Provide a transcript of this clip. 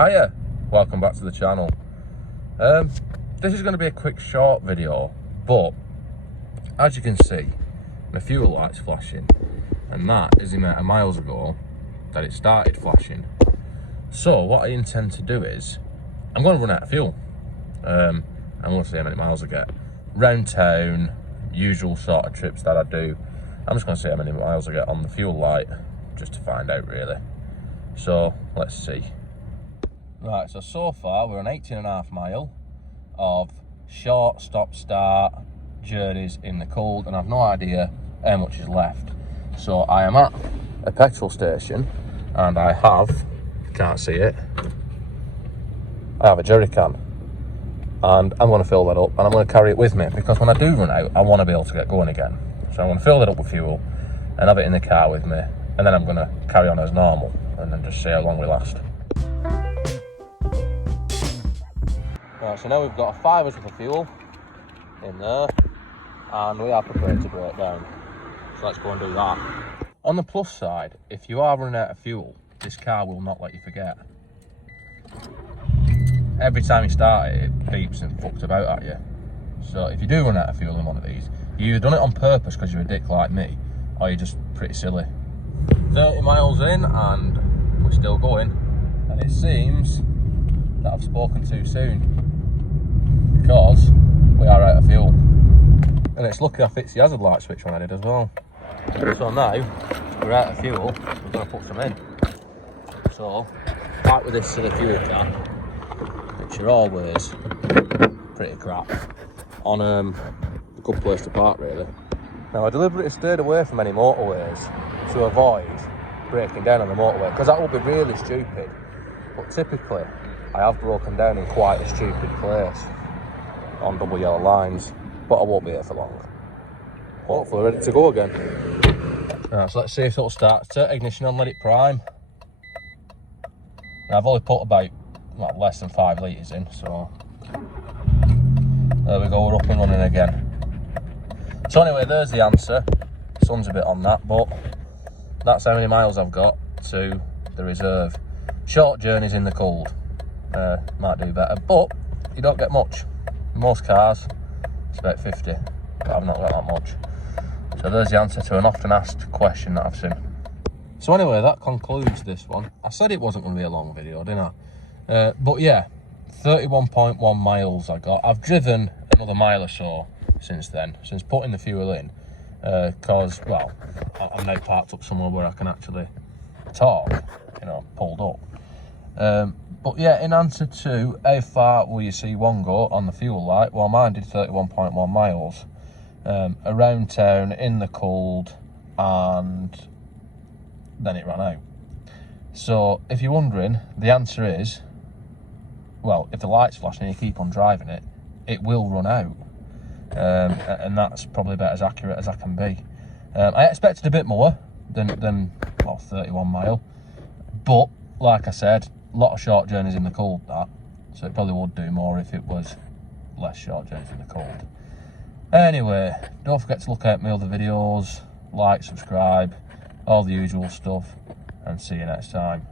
Hiya, welcome back to the channel. This is going to be a quick short video, but as you can see, my fuel light's flashing, and that is the amount of miles ago that it started flashing. So what I intend to do is, I'm going to run out of fuel. I'm going to see how many miles I get. Round town, usual sort of trips that I do. I'm just going to see how many miles I get on the fuel light, just to find out really. So let's see. Right, so far we're on 18.5 mile of short stop-start journeys in the cold, and I've no idea how much is left. So I am at a petrol station, and I have, you can't see it, I have a jerry can, and I'm going to fill that up, and I'm going to carry it with me, because when I do run out, I want to be able to get going again. So I'm going to fill it up with fuel, and have it in the car with me, and then I'm going to carry on as normal, and then just see how long we last. Right, so now we've got a 5 litres of fuel in there, and we are prepared to break down. So let's go and do that. On the plus side, if you are running out of fuel, this car will not let you forget. Every time you start it, it beeps and fucks about at you. So if you do run out of fuel in one of these, you either done it on purpose because you're a dick like me, or you're just pretty silly. 30 miles in, and we're still going, and it seems that I've spoken too soon, because we are out of fuel. And it's lucky I fixed the hazard light switch when I did as well. So now we're out of fuel, we're going to put some in. So, like with this silly fuel can, which are always pretty crap, on a good place to park really. Now I deliberately stayed away from any motorways to avoid breaking down on the motorway, because that would be really stupid. But typically I have broken down in quite a stupid place on double yellow lines, but I won't be here for long. Hopefully ready to go again. Right, so let's see if it'll start. Turn ignition on, let it prime. And I've only put about less than 5 litres in, so there we go, we're up and running again. So anyway, there's the answer. Sun's a bit on that, but that's how many miles I've got to the reserve. Short journeys in the cold. Might do better, but you don't get much. Most cars, it's about 50, but I've not got that much. So there's the answer to an often asked question that I've seen. So anyway, that concludes this one. I said it wasn't going to be a long video, didn't I? But yeah, 31.1 miles I got. I've driven another mile or so since then, since putting the fuel in, because, well, I'm now parked up somewhere where I can actually talk, you know, pulled up. But yeah, in answer to how far will you see one go on the fuel light, well, mine did 31.1 miles around town in the cold, and then it ran out. So if you're wondering, the answer is, well, if the light's flashing and you keep on driving it, it will run out. And that's probably about as accurate as I can be. I expected a bit more than well, 31 mile, but like I said, a lot of short journeys in the cold, that, so it probably would do more if it was less short journeys in the cold. Anyway, don't forget to look at my other videos, like, subscribe, all the usual stuff, and see you next time.